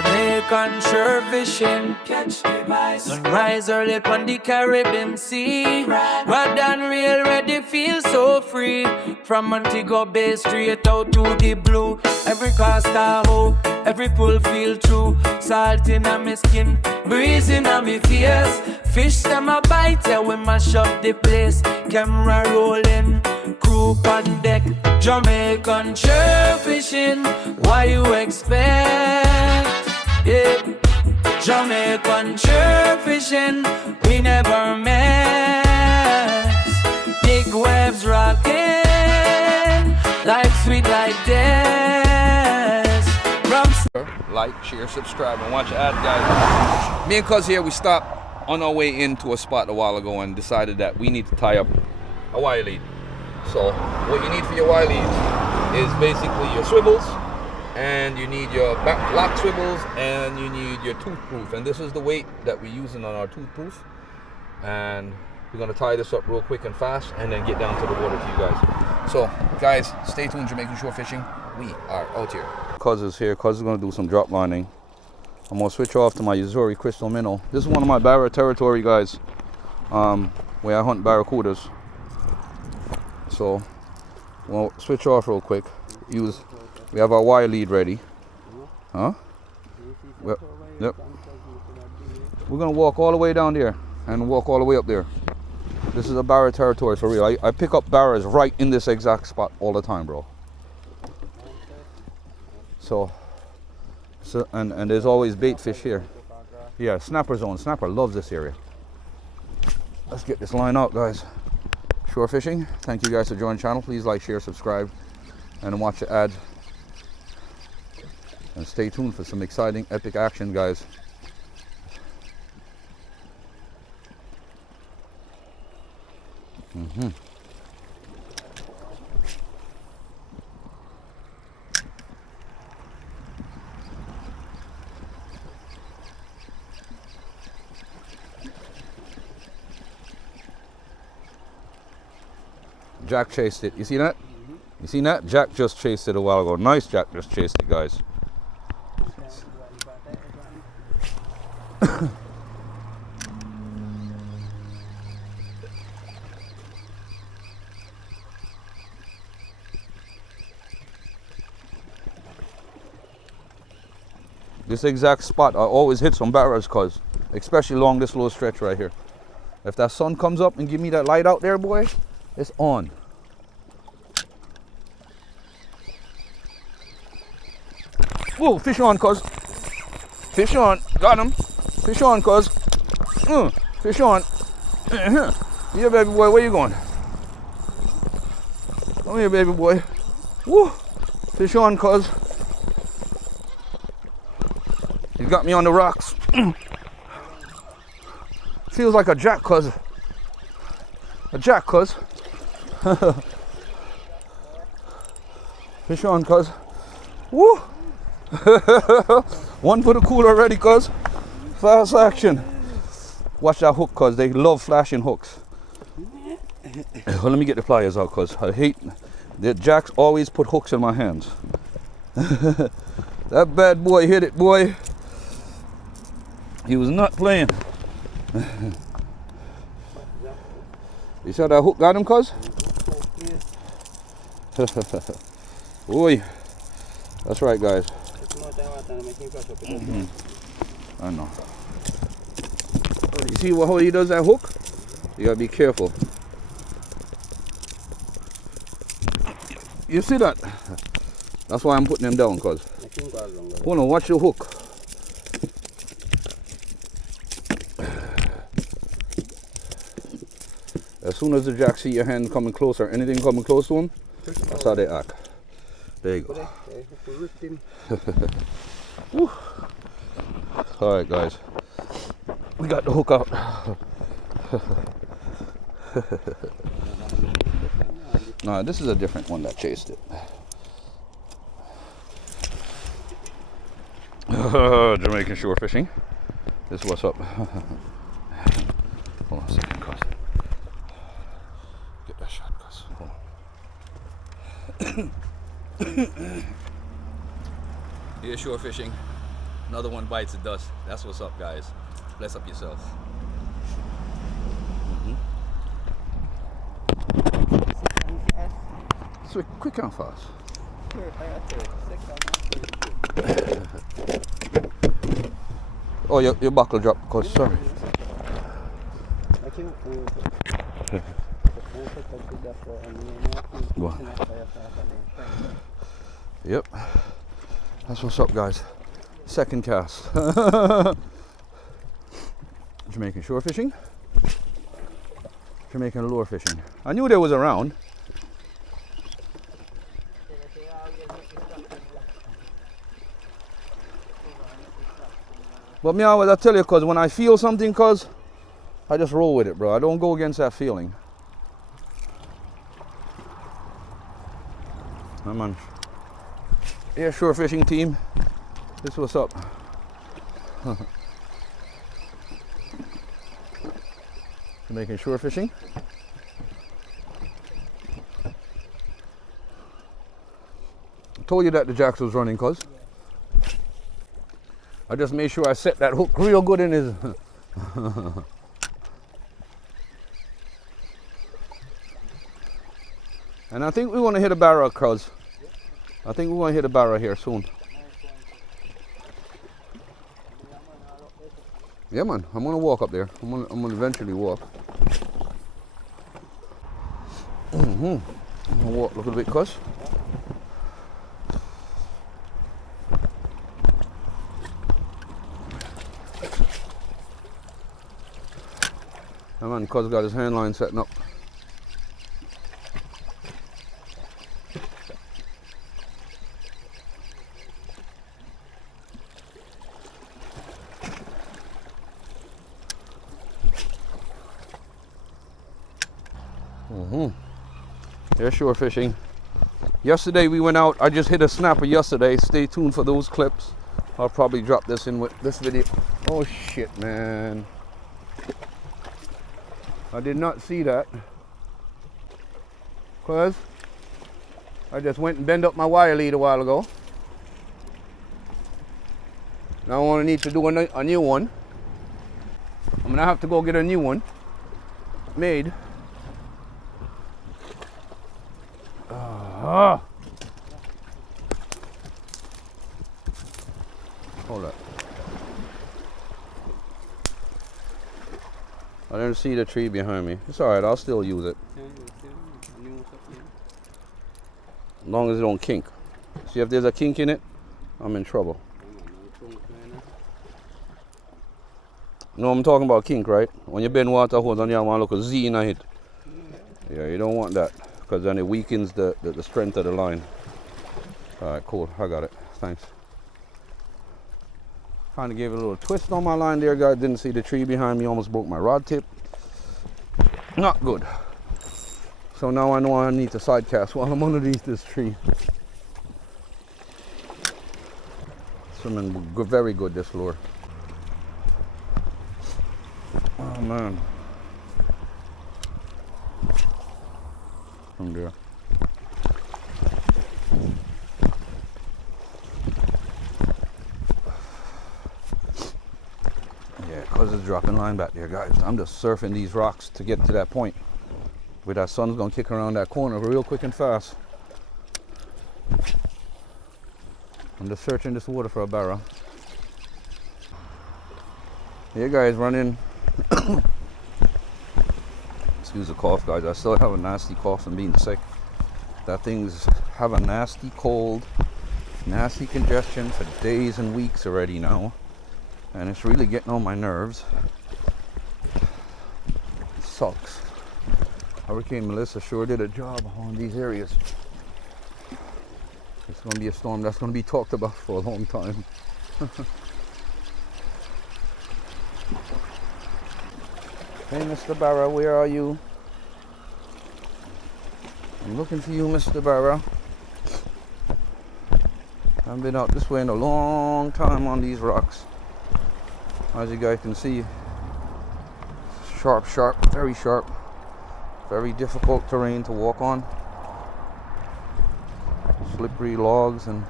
Jamaican shore fishing, catch the vice. Sunrise early on the Caribbean Sea. Rod and reel ready, feel so free. From Montego Bay straight out to the blue. Every cast I hope, every pull feel true. Salt in my skin, breeze in my face. Fish them a bite, yeah, we mash up the place. Camera rolling, crew on deck. Jamaican shore fishing, what you expect? Yeah, Jamaican shore fishing, we never mess. Big waves rocking, like sweet like this. Like, share, subscribe, and watch your ad, guys. Me and Cuz here, we stopped on our way into a spot a while ago and decided that we need to tie up a wire lead. So what you need for your wire leads is basically your swivels, and you need your back lock swivels, and you need your tooth proof. And this is the weight that we're using on our tooth proof. And we're gonna tie this up real quick and fast and then get down to the water for you guys. So guys, stay tuned. Jamaican shore fishing, we are out here. Cuz is here. Cuz is gonna do some drop lining. I'm gonna switch off to my Uzuri crystal minnow. This is one of my barra territory, guys, where I hunt barracudas. So we'll switch off real quick. We have our wire lead ready. Huh? Yep. We're gonna walk all the way down there and walk all the way up there. This is a barra territory for real. I pick up barras right in this exact spot all the time, bro. So and there's always bait fish here. Yeah, snapper zone. Snapper loves this area. Let's get this line out, guys. Shore fishing. Thank you guys for joining the channel. Please like, share, subscribe, and watch the ad. And stay tuned for some exciting, epic action, guys. Jack chased it. You see that? You seen that? Jack just chased it a while ago. Nice Jack just chased it, guys. This exact spot I always hit some barras, cuz, especially along this little stretch right here. If that sun comes up and give me that light out there, boy, it's on. Whoa, fish on, cuz. Fish on. Got him. Fish on, cuz. Fish on. Yeah, baby boy, where you going? Come here, baby boy. Woo. Fish on, cuz. He's got me on the rocks. Feels like a jack, cuz. A jack, cuz. Fish on, cuz. Woo. One for the cooler already, cuz. Fast action. Watch that hook, cuz. They love flashing hooks. Well, let me get the pliers out, cuz. I hate the jacks always put hooks in my hands. That bad boy hit it, boy. He was not playing. You saw that hook got him, cuz? Oi. That's right, guys. I know. You see how he does that hook? You gotta be careful. You see that? That's why I'm putting him down, cuz. Hold on, watch the hook. As soon as the jack see your hand coming closer, anything coming close to him, that's how they act. There you go. Alright, guys. We got the hook out. No, this is a different one that chased it. Jamaican shore fishing. This is what's up. Hold on a second, cuz. Get that shot, cuz. Hold on. Here's shore fishing. Another one bites the dust. That's what's up, guys. Bless up yourselves. So quick and fast. Oh, your buckle dropped, cause sorry. Go on. Yep. That's what's up, guys. Second cast. Jamaican shore fishing. Jamaican lure fishing. I knew there was around. But me always, I tell you, cause when I feel something, cause I just roll with it, bro. I don't go against that feeling. Come on. Yeah, shore fishing team. This what's up. Jamaican shore fishing. I told you that the jacks was running, cuz. I just made sure I set that hook real good in his. And I think we want to hit a barra, cuz. I think we want to hit a barra here soon. Yeah, man. I'm gonna walk up there. I'm gonna eventually walk. I'm gonna walk a little bit, cuz. Yeah, man. Cuz got his hand line setting up. They're shore fishing. Yesterday we went out. I just hit a snapper yesterday. Stay tuned for those clips. I'll probably drop this in with this video. Oh shit, man. I did not see that. Cause I just went and bent up my wire lead a while ago. Now I want to need to do a new one. I'm gonna have to go get a new one made. Hold up. I didn't see the tree behind me. It's alright, I'll still use it. As long as it don't kink. See, if there's a kink in it, I'm in trouble. No, I'm talking about kink, right? When you bend water hose and you want to look a Z in it. Yeah, you don't want that, because then it weakens the strength of the line. Alright, cool. I got it. Thanks. Kind of gave it a little twist on my line there, guys. Didn't see the tree behind me. Almost broke my rod tip. Not good. So now I know I need to side cast while I'm underneath this tree. Swimming very good, this lure. Oh man. From there. Yeah, cause it's dropping line back there, guys. I'm just surfing these rocks to get to that point where that sun's gonna kick around that corner real quick and fast. I'm just searching this water for a barra. Yeah, guys, running. Excuse the cough, guys. I still have a nasty cough from being sick. That thing's have a nasty cold, nasty congestion for days and weeks already now, and it's really getting on my nerves. It sucks. Hurricane Melissa sure did a job on these areas. It's going to be a storm that's going to be talked about for a long time. Hey, Mr. Barra, where are you? I'm looking for you, Mr. Barra. I've been out this way in a long time on these rocks. As you guys can see, sharp, very sharp. Very difficult terrain to walk on. Slippery logs and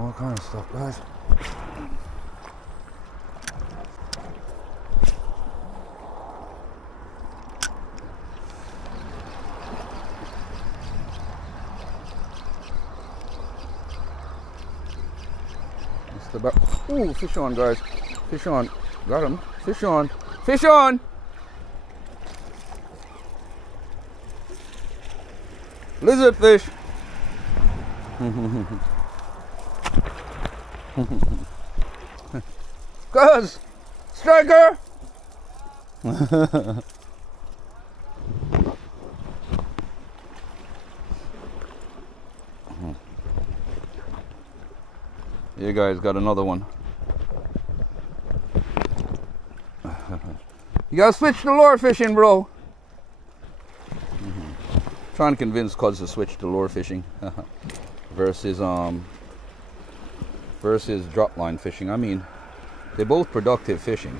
All kind of stuff, guys. Ooh, fish on, guys. Fish on. Got him. Fish on. Fish on! Lizard fish. Cuz! Striker! You guys got another one. You gotta switch to lure fishing, bro. Trying to convince Cuz to switch to lure fishing versus drop line fishing. I mean, they're both productive fishing.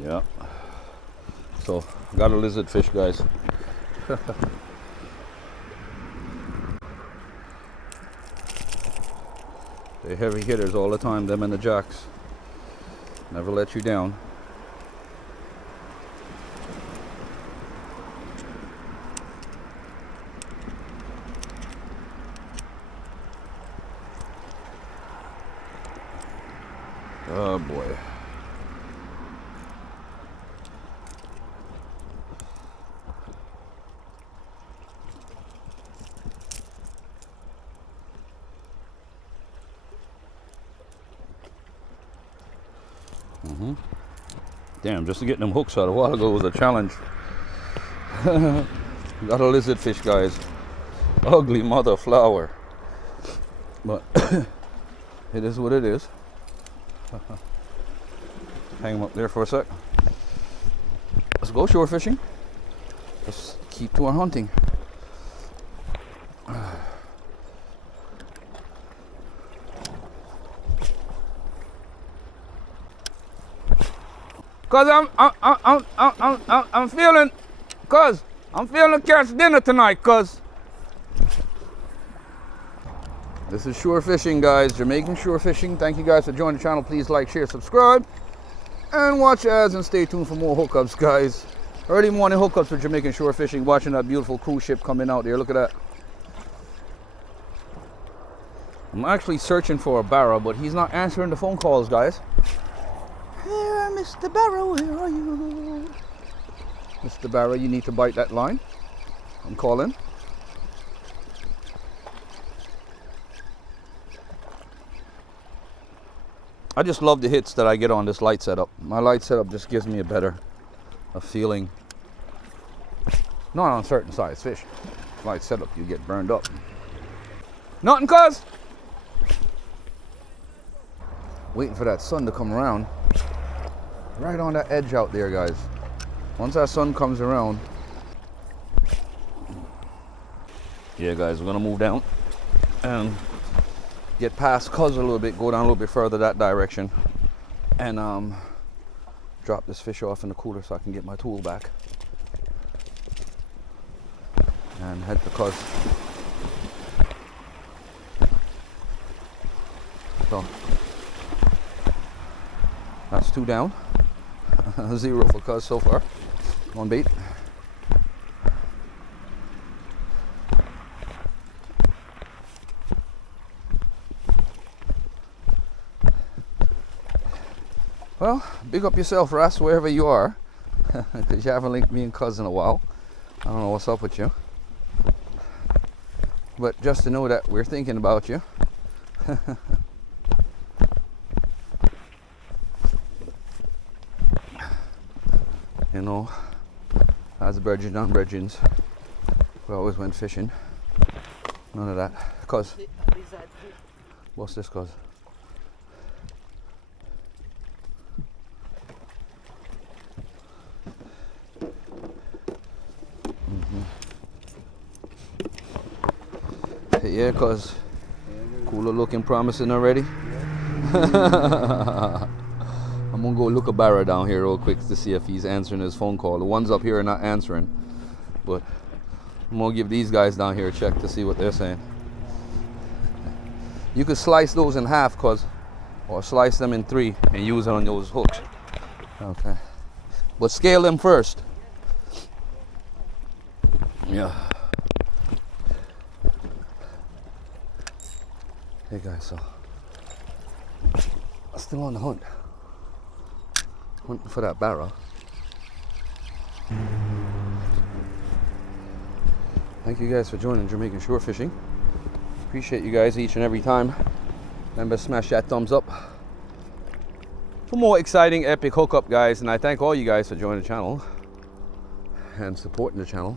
Yeah. So, got a lizard fish, guys. They're heavy hitters all the time, them and the jacks. Never let you down. Oh boy. Damn, just to get them hooks out a while ago was a challenge. Got a lizard fish, guys. Ugly mother flower. But it is what it is. Hang them up there for a sec. Let's go shore fishing. Let's keep to our hunting. Cause I'm feeling, cause I'm feeling to catch dinner tonight, cause this is shore fishing, guys. Jamaican shore fishing. Thank you guys for joining the channel. Please like, share, subscribe, and watch ads and stay tuned for more hookups, guys. Early morning hookups for Jamaican shore fishing. Watching that beautiful cruise ship coming out there. Look at that. I'm actually searching for a barra, but he's not answering the phone calls, guys. Here, Mr. Barra, where are you? Mr. Barra, you need to bite that line. I'm calling. I just love the hits that I get on this light setup. My light setup just gives me a feeling. Not on certain size fish. Light setup, you get burned up. Nothing, cuz. Waiting for that sun to come around. Right on that edge out there, guys. Once that sun comes around. Yeah, guys, we're gonna move down and get past Cuz a little bit, go down a little bit further that direction, and drop this fish off in the cooler so I can get my tool back and head to Cuz. So that's 2 down. 0 for Cuz so far. On bait. Well, big up yourself, Ras, wherever you are, because you haven't linked me and Cuz in a while. I don't know what's up with you, but just to know that we're thinking about you. You know, as brethren on brethrens, we always went fishing. None of that. Cuz, what's this, Cuz? Yeah, Cuz, cooler looking, promising already. I'm gonna go look a barra down here real quick to see if he's answering his phone call. The ones up here are not answering, but I'm gonna give these guys down here a check to see what they're saying. You could slice those in half, or slice them in 3 and use it on those hooks. Okay, but scale them first. Yeah. Hey guys, so I'm still on the hunt. Hunting for that barra. Thank you guys for joining Jamaican Shore Fishing. Appreciate you guys each and every time. Remember, smash that thumbs up for more exciting, epic hookup, guys. And I thank all you guys for joining the channel and supporting the channel.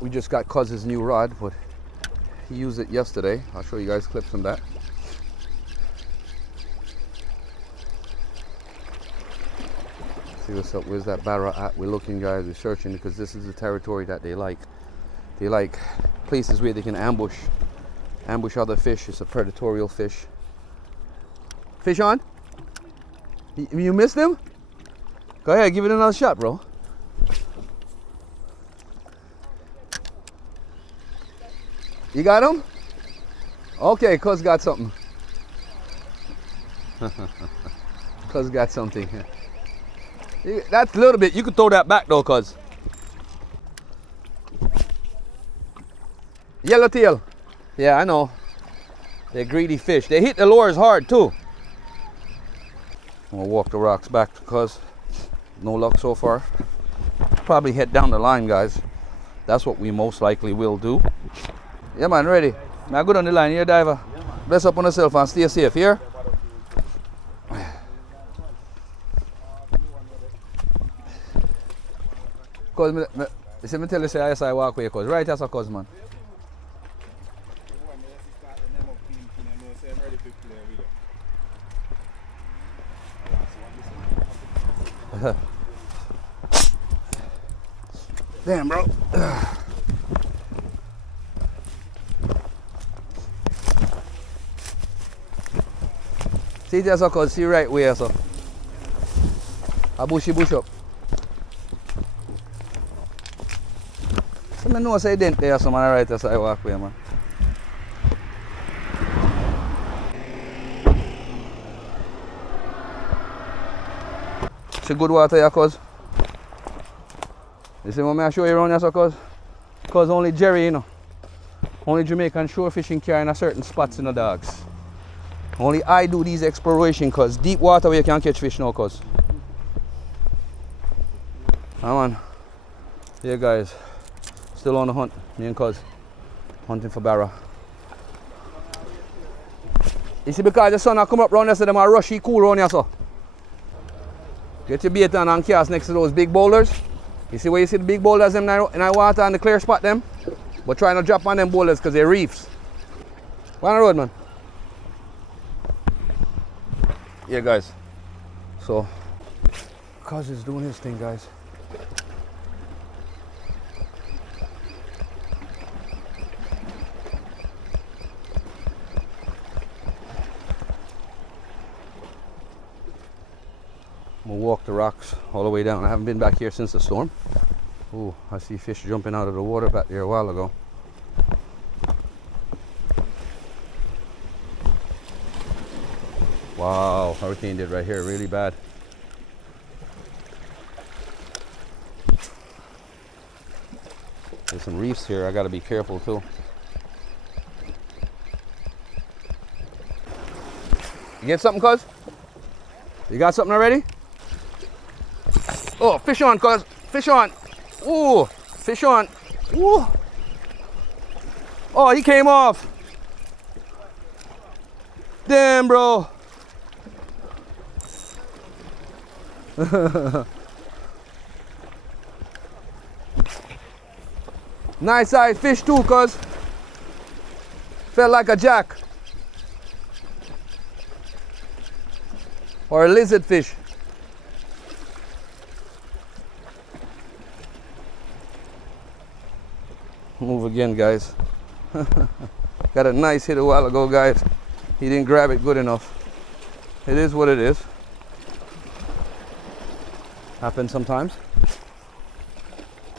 We just got Cuz's new rod, but he used it yesterday. I'll show you guys clips from that. See what's up. Where's that barra at? We're looking, guys. We're searching because this is the territory that they like. They like places where they can ambush other fish. It's a predatorial fish. Fish on? You missed him? Go ahead, give it another shot, bro. You got him? Okay, Cuz got something. Cuz got something. That's a little bit. You could throw that back though, Cuz. Yellowtail. Yeah, I know. They're greedy fish. They hit the lures hard too. I'm gonna walk the rocks back because no luck so far. Probably head down the line, guys. That's what we most likely will do. Yeah, man, ready. Now good on the line here, diver. Yeah, bless up on yourself and stay safe here. Cause you see me tell you say I walk away, cause right as a cuz, man. Damn, bro. See there, so cuz, see right way, so. A bushy bush up. So I know say dent there, so man, right as I walk away, man. It's a good water here, cuz. You see what I show you around here, so cuz? Cuz only Jerry, you know. Only Jamaican shore fishing care in a certain spots, you know, dogs. Only I do these exploration, cuz deep water where you can't catch fish now, cuz. Come on. Here, guys. Still on the hunt, me and cuz. Hunting for barra. You see, because the sun come up round here, so them are rushy cool round here, so. Get your bait on and cast next to those big boulders. You see where you see the big boulders in the water and the clear spot them? But try not to drop on them boulders because they're reefs. Go on the road, man. Yeah, guys. So, Cuz is doing his thing, guys. I'm gonna walk the rocks all the way down. I haven't been back here since the storm. Oh, I see fish jumping out of the water back there a while ago. Wow, hurricane did right here, really bad. There's some reefs here, I gotta be careful too. You get something, cuz? You got something already? Oh, fish on, cuz. Fish on. Ooh, fish on. Ooh. Oh, he came off. Damn, bro. Nice size fish too, cuz. Felt like a jack. Or a lizard fish. Move again, guys. Got a nice hit a while ago, guys. He didn't grab it good enough. It is what it is. Happens sometimes.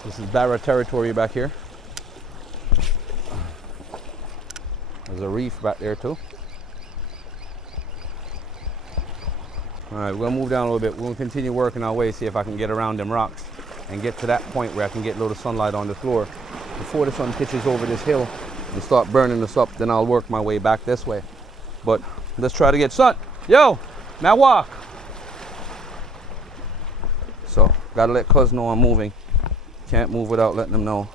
This is barra territory back here. There's a reef back there too. Alright, we're gonna move down a little bit. We're gonna continue working our way, see if I can get around them rocks and get to that point where I can get a little sunlight on the floor before the sun pitches over this hill and start burning us up. Then I'll work my way back this way. But let's try to get sun. Yo, now walk. So, gotta let cuz know I'm moving. Can't move without letting them know.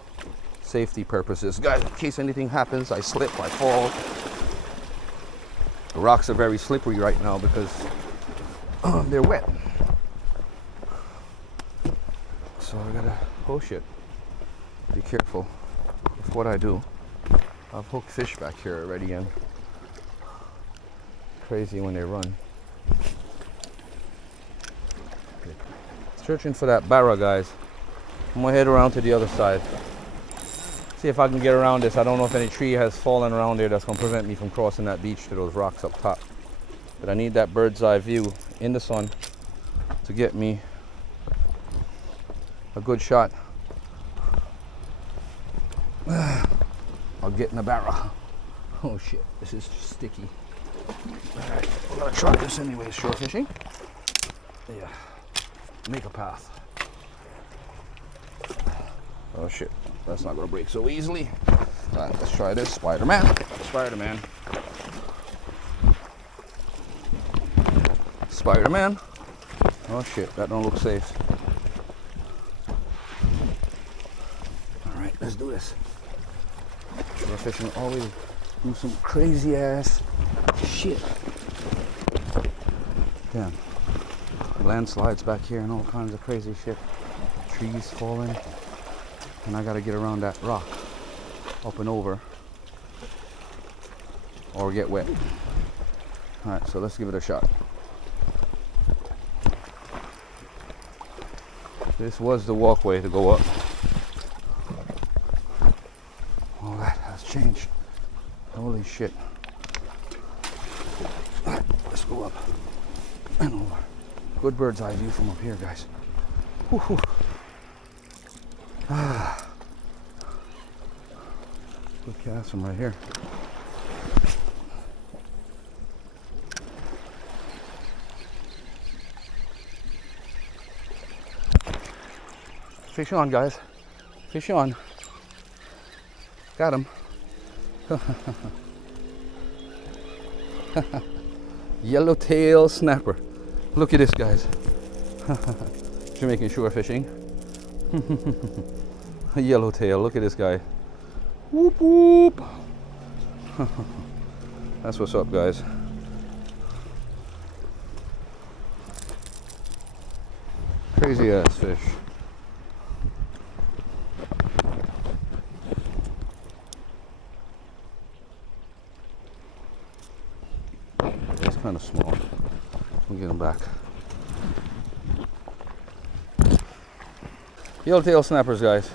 Safety purposes. Guys, in case anything happens, I slip, I fall. The rocks are very slippery right now because they're wet. So I gotta, oh shit, be careful with what I do. I've hooked fish back here already and crazy when they run. Searching for that barra, guys. I'm gonna head around to the other side. See if I can get around this. I don't know if any tree has fallen around there that's gonna prevent me from crossing that beach to those rocks up top. But I need that bird's eye view in the sun to get me a good shot. I'll get in the barra. Oh shit, this is sticky. Alright, we're gonna try this anyway, shore fishing. Yeah, make a path. Oh shit, that's not gonna break so easily. Alright, let's try this. Spider-Man. Spider-Man. Spider-Man. Oh shit, that don't look safe. Alright, let's do this. Shore fishing always do some crazy ass shit. Damn. Landslides back here and all kinds of crazy shit. Trees falling. And I gotta get around that rock. Up and over. Or get wet. Alright, so let's give it a shot. This was the walkway to go up. All that has changed. Holy shit. Alright, let's go up and over. Good bird's eye view from up here, guys. Woo-hoo. Ah. Good cast from right here. Fish on, guys. Fish on. Got him. Yellowtail snapper. Look at this, guys. Jamaican shore fishing. A yellowtail. Look at this guy. Whoop whoop. That's what's up, guys. Crazy ass fish. It's kind of small. We'll get him back. Yellowtail snappers, guys.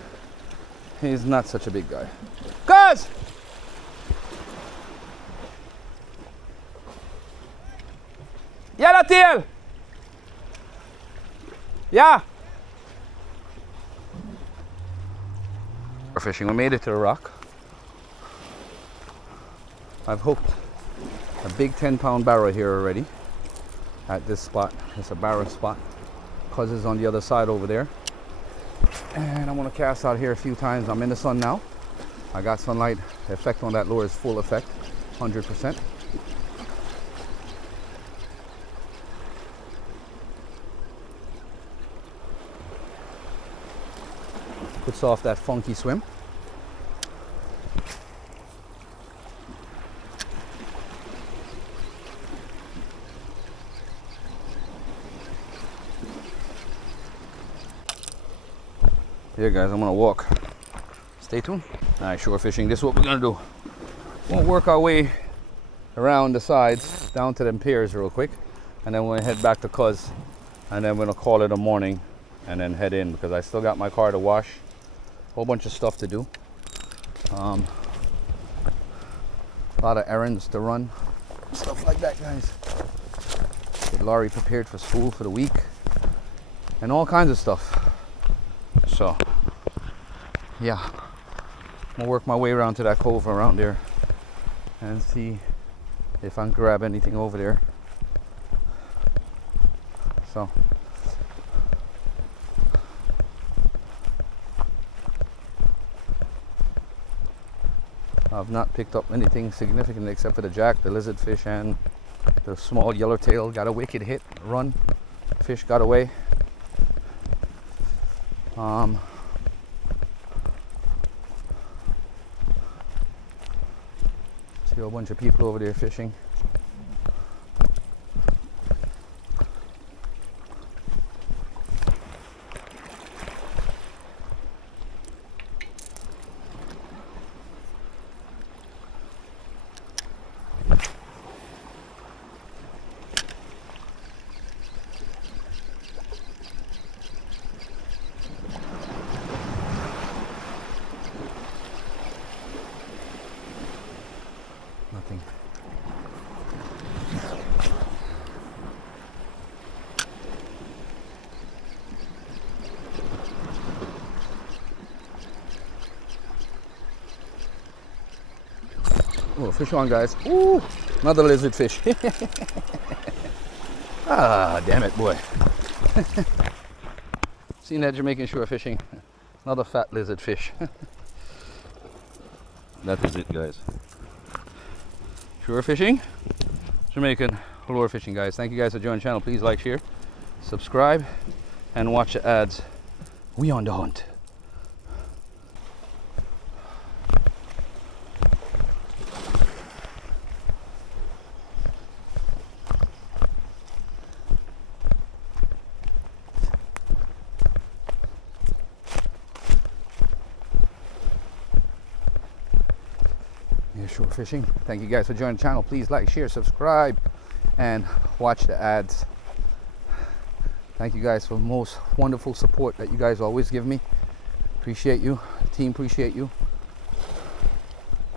He's not such a big guy. Guys! Yellowtail! Yeah! We're fishing. We made it to the rock. I've hooked a big 10-pound barra here already at this spot. It's a barra spot. Cuz is on the other side over there. And I'm gonna cast out here a few times. I'm in the sun now. I got sunlight. The effect on that lure is full effect, 100%. Puts off that funky swim. Here, guys, I'm gonna walk. Stay tuned. All right, shore fishing. This is what we're gonna do. We'll work our way around the sides down to them piers real quick, and then we'll head back to Cuz, and then we're gonna call it a morning, and then head in because I still got my car to wash. Whole bunch of stuff to do. A lot of errands to run, stuff like that, guys. Get Laurie prepared for school for the week. And all kinds of stuff. So, yeah. I'm gonna work my way around to that cove around there and see if I can grab anything over there. So, I've not picked up anything significant except for the jack, the lizard fish, and the small yellowtail. Got a wicked hit, run. Fish got away. See a bunch of people over there fishing. Nothing. Oh, fish on, guys. Ooh, another lizard fish. Ah, damn it, boy. Seen that Jamaican shore fishing. Another fat lizard fish. That was it, guys. Shore fishing, Jamaican lure fishing, guys. Thank you guys for joining the channel. Please like, share, subscribe, and watch the ads. We on the hunt. Shore fishing. Thank you guys for joining the channel. Please like, share, subscribe, and watch the ads. Thank you guys for the most wonderful support that you guys always give me. Appreciate you. The team appreciate you.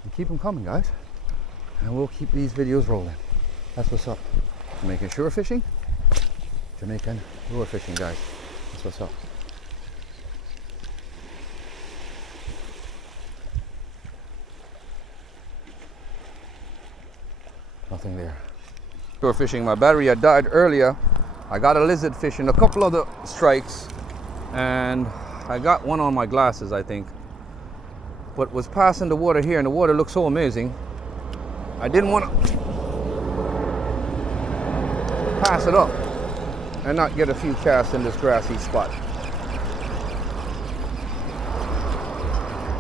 And keep them coming, guys. And we'll keep these videos rolling. That's what's up. Jamaican shore fishing, Jamaican lure fishing, guys. That's what's up. Nothing there. Shore fishing. My battery had died earlier. I got a lizard fish and a couple other strikes, and I got one on my glasses, I think. But was passing the water here, and the water looked so amazing. I didn't want to pass it up and not get a few casts in this grassy spot.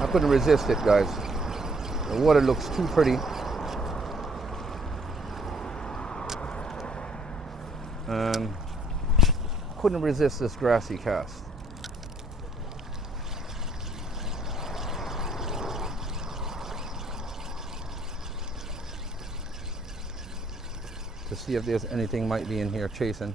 I couldn't resist it, guys. The water looks too pretty. And couldn't resist this grassy cast. To see if there's anything might be in here chasing.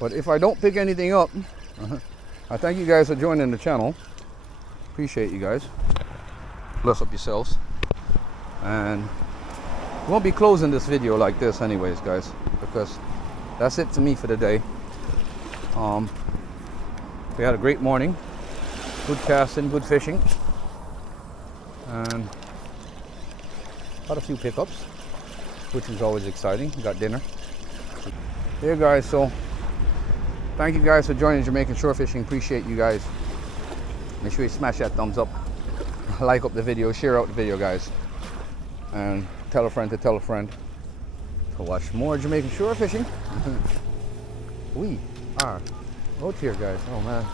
But if I don't pick anything up, I thank you guys for joining the channel. Appreciate you guys. Bless up yourselves. And won't be closing this video like this anyways, guys, because that's it to me for the day. We had a great morning. Good casting, good fishing. And got a few pickups, which is always exciting. Got dinner. Here, guys, so thank you guys for joining Jamaican Shore Fishing. Appreciate you guys. Make sure you smash that thumbs up, like up the video, share out the video, guys, and tell a friend to watch more Jamaican Shore Fishing. We are out here, guys. Oh man.